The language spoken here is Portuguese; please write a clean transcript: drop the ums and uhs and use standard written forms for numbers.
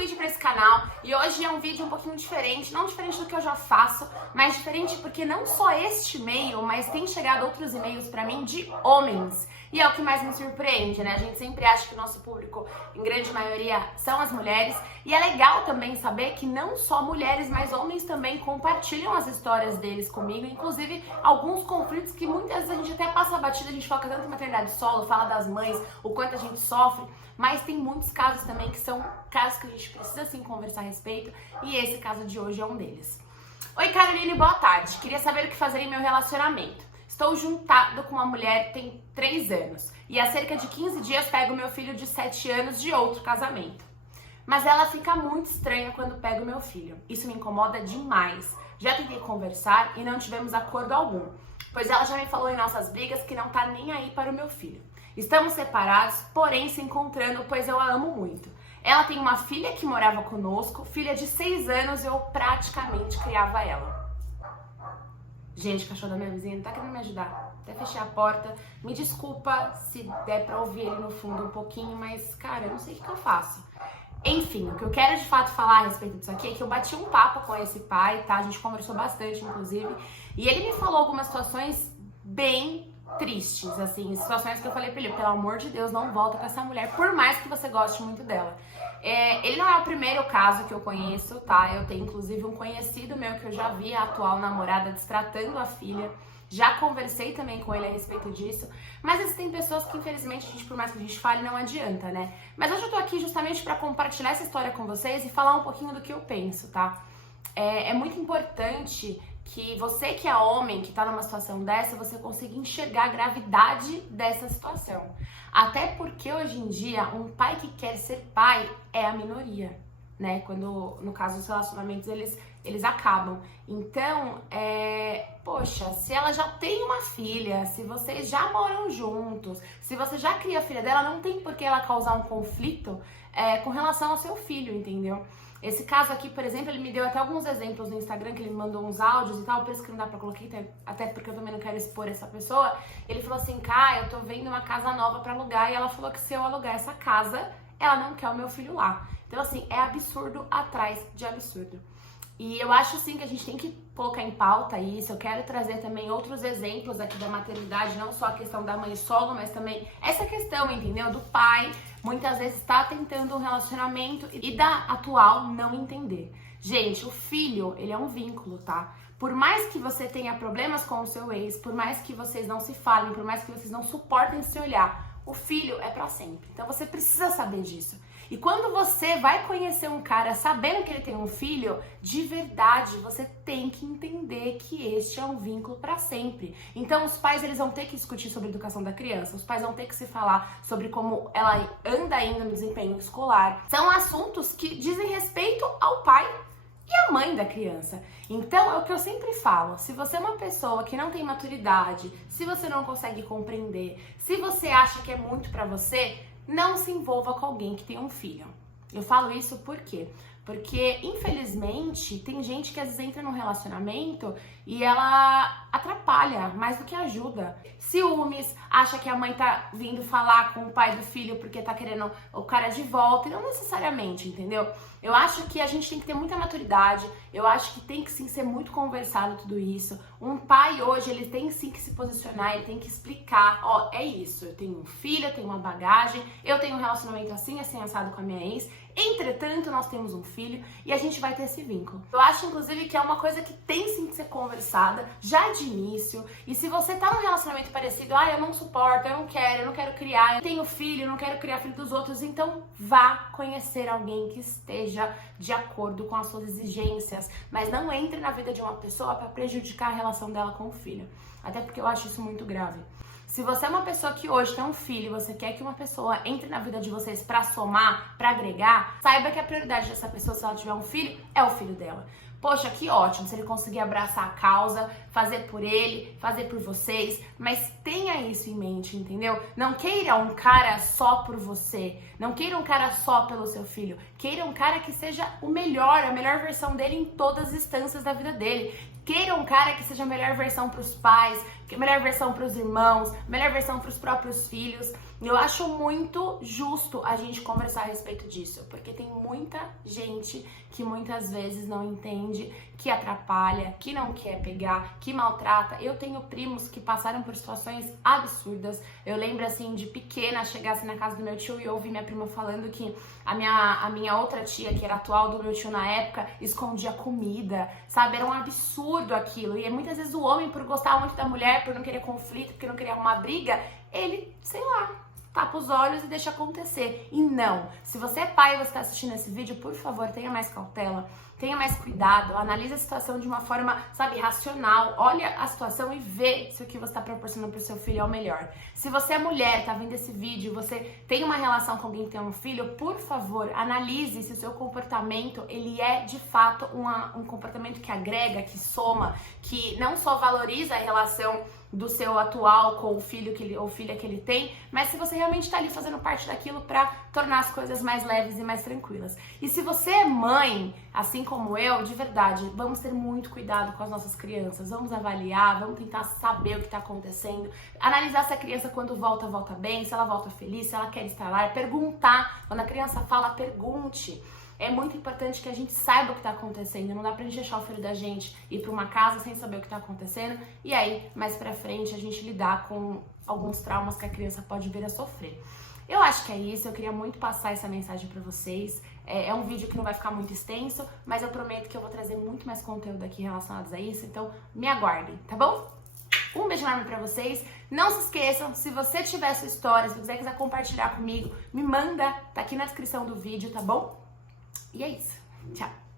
vídeo para esse canal e hoje é um vídeo um pouquinho diferente, não diferente do que eu já faço, mas diferente porque não só este e-mail, mas tem chegado outros e-mails para mim de homens. E é o que mais me surpreende, né? A gente sempre acha que o nosso público, em grande maioria, são as mulheres. E é legal também saber que não só mulheres, mas homens também compartilham as histórias deles comigo. Inclusive, alguns conflitos que muitas vezes a gente até passa batida, a gente foca tanto em maternidade solo, fala das mães, o quanto a gente sofre. Mas tem muitos casos também que são casos que a gente precisa sim conversar a respeito. E esse caso de hoje é um deles. Oi, Caroline, boa tarde. Queria saber o que fazer em meu relacionamento. Estou juntado com uma mulher que tem 3 anos e há cerca de 15 dias pego meu filho de 7 anos de outro casamento. Mas ela fica muito estranha quando pego meu filho. Isso me incomoda demais. Já tentei conversar e não tivemos acordo algum, pois ela já me falou em nossas brigas que não tá nem aí para o meu filho. Estamos separados, porém se encontrando, pois eu a amo muito. Ela tem uma filha que morava conosco, filha de 6 anos, eu praticamente criava ela. Gente, o cachorro da minha vizinha não tá querendo me ajudar. Até fechei a porta. Me desculpa se der pra ouvir ele no fundo um pouquinho, mas, cara, eu não sei o que eu faço. Enfim, o que eu quero de fato falar a respeito disso aqui é que eu bati um papo com esse pai, tá? A gente conversou bastante, inclusive. E ele me falou algumas situações bem tristes, assim. Situações que eu falei pra ele, pelo amor de Deus, não volta com essa mulher, por mais que você goste muito dela. Ele não é o primeiro caso que eu conheço, tá? Eu tenho inclusive um conhecido meu que eu já vi a atual namorada destratando a filha. Já conversei também com ele a respeito disso. Mas existem pessoas que infelizmente, por mais que a gente fale, não adianta, né? Mas hoje eu tô aqui justamente pra compartilhar essa história com vocês e falar um pouquinho do que eu penso, tá? É muito importante que você que é homem, que tá numa situação dessa, você consiga enxergar a gravidade dessa situação. Até porque hoje em dia, um pai que quer ser pai é a minoria, né? Quando, no caso, os relacionamentos, eles acabam. Então, poxa, se ela já tem uma filha, se vocês já moram juntos, se você já cria a filha dela, não tem por que ela causar um conflito com relação ao seu filho, entendeu? Esse caso aqui, por exemplo, ele me deu até alguns exemplos no Instagram, que ele me mandou uns áudios e tal, por isso que não dá pra colocar, até porque eu também não quero expor essa pessoa. Ele falou assim, eu tô vendo uma casa nova pra alugar, e ela falou que se eu alugar essa casa, ela não quer o meu filho lá. Então, assim, é absurdo atrás de absurdo. E eu acho, sim, que a gente tem que colocar em pauta isso. Eu quero trazer também outros exemplos aqui da maternidade, não só a questão da mãe solo, mas também essa questão, entendeu? Do pai, muitas vezes tá tentando um relacionamento e da atual não entender. Gente, o filho, ele é um vínculo, tá? Por mais que você tenha problemas com o seu ex, por mais que vocês não se falem, por mais que vocês não suportem se olhar, o filho é pra sempre. Então você precisa saber disso. E quando você vai conhecer um cara sabendo que ele tem um filho, de verdade, você tem que entender que este é um vínculo para sempre. Então os pais, eles vão ter que discutir sobre a educação da criança, os pais vão ter que se falar sobre como ela anda indo no desempenho escolar. São assuntos que dizem respeito ao pai e à mãe da criança. Então é o que eu sempre falo, se você é uma pessoa que não tem maturidade, se você não consegue compreender, se você acha que é muito para você, não se envolva com alguém que tem um filho. Eu falo isso por quê? Porque, infelizmente, tem gente que às vezes entra num relacionamento e ela atrapalha mais do que ajuda. Ciúmes, acha que a mãe tá vindo falar com o pai do filho porque tá querendo o cara de volta, e não necessariamente, entendeu? Eu acho que a gente tem que ter muita maturidade, eu acho que tem que sim ser muito conversado tudo isso. Um pai hoje, ele tem sim que se posicionar, ele tem que explicar, é isso, eu tenho um filho, eu tenho uma bagagem, eu tenho um relacionamento assim assado com a minha ex, entretanto, nós temos um filho e a gente vai ter esse vínculo. Eu acho, inclusive, que é uma coisa que tem sim que ser conversada já de início. E se você tá num relacionamento parecido, eu não suporto, eu não quero criar, eu tenho filho, eu não quero criar filho dos outros, então vá conhecer alguém que esteja de acordo com as suas exigências. Mas não entre na vida de uma pessoa para prejudicar a relação dela com o filho. Até porque eu acho isso muito grave. Se você é uma pessoa que hoje tem um filho e você quer que uma pessoa entre na vida de vocês pra somar, pra agregar, saiba que a prioridade dessa pessoa, se ela tiver um filho, é o filho dela. Poxa, que ótimo se ele conseguir abraçar a causa, fazer por ele, fazer por vocês, mas tenha isso em mente, entendeu? Não queira um cara só por você, não queira um cara só pelo seu filho, queira um cara que seja o melhor, a melhor versão dele em todas as instâncias da vida dele. Queira um cara que seja a melhor versão para os pais, a melhor versão para os irmãos, a melhor versão para os próprios filhos. Eu acho muito justo a gente conversar a respeito disso, porque tem muita gente que muitas vezes não entende, que atrapalha, que não quer pegar, que maltrata. Eu tenho primos que passaram por situações absurdas. Eu lembro assim de pequena, chegasse na casa do meu tio e eu ouvi minha prima falando que a minha outra tia, que era atual do meu tio na época, escondia comida, sabe? Era um absurdo aquilo. E muitas vezes o homem, por gostar muito da mulher, por não querer conflito, porque não queria arrumar briga, ele, sei lá, tapa os olhos e deixa acontecer. E não, se você é pai e você está assistindo esse vídeo, por favor, tenha mais cautela, tenha mais cuidado, analise a situação de uma forma, sabe, racional. Olha a situação e vê se o que você está proporcionando para o seu filho é o melhor. Se você é mulher, tá vendo esse vídeo, você tem uma relação com alguém que tem um filho, por favor, analise se o seu comportamento, ele é de fato um comportamento que agrega, que soma, que não só valoriza a relação do seu atual com o filho ou filha que ele tem, mas se você realmente está ali fazendo parte daquilo para tornar as coisas mais leves e mais tranquilas. E se você é mãe, assim como eu, de verdade, vamos ter muito cuidado com as nossas crianças, vamos avaliar, vamos tentar saber o que está acontecendo, analisar se a criança quando volta bem, se ela volta feliz, se ela quer estar lá, perguntar. Quando a criança fala, pergunte. É muito importante que a gente saiba o que está acontecendo. Não dá pra gente deixar o filho da gente ir pra uma casa sem saber o que está acontecendo. E aí, mais pra frente, a gente lidar com alguns traumas que a criança pode vir a sofrer. Eu acho que é isso. Eu queria muito passar essa mensagem pra vocês. É um vídeo que não vai ficar muito extenso, mas eu prometo que eu vou trazer muito mais conteúdo aqui relacionados a isso. Então, me aguardem, tá bom? Um beijo enorme pra vocês. Não se esqueçam, se você tiver sua história, se você quiser compartilhar comigo, me manda. Tá aqui na descrição do vídeo, tá bom? E é isso. Tchau!